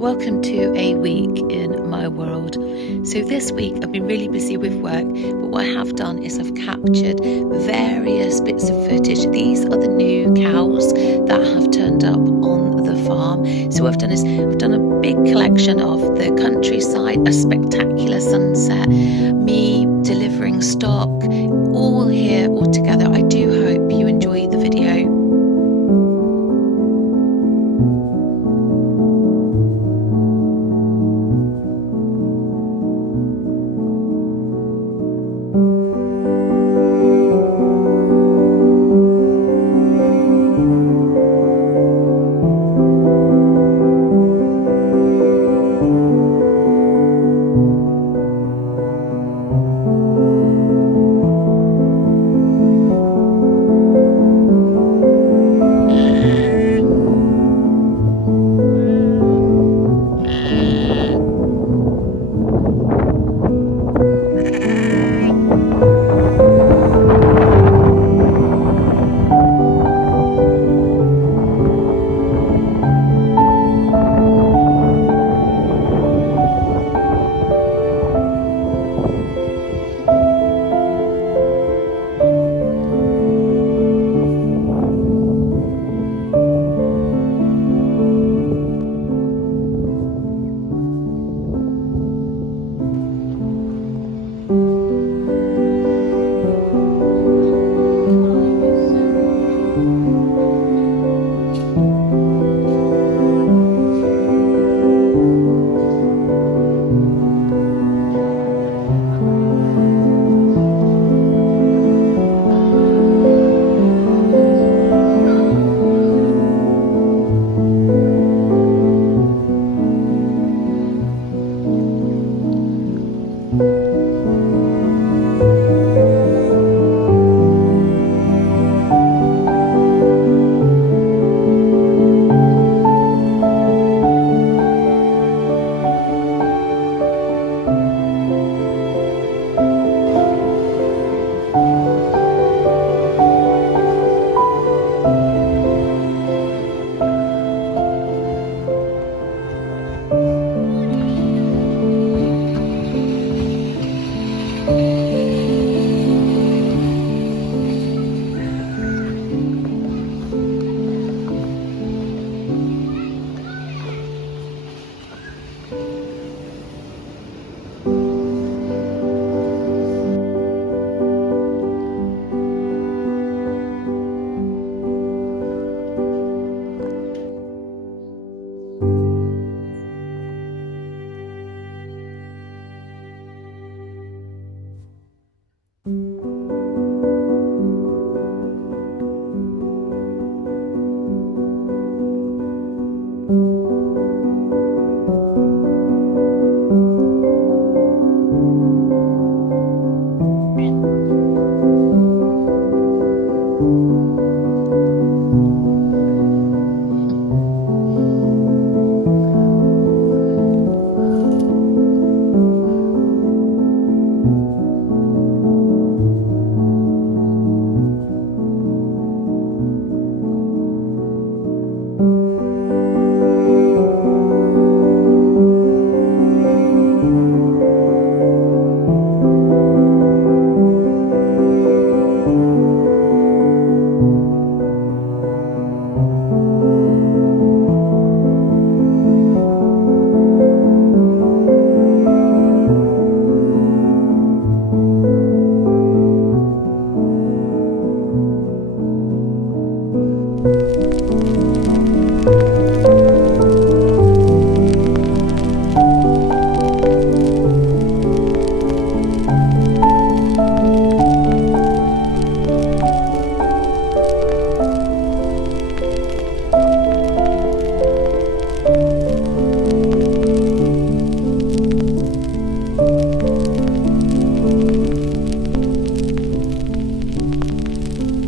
Welcome to a week in my world. So this week I've been really busy with work, but what I have done is I've captured various bits of footage. These are the new cows that have turned up on the farm. So what I've done is I've done a big collection of the countryside, a spectacular sunset, me delivering stock, all here, all together. I do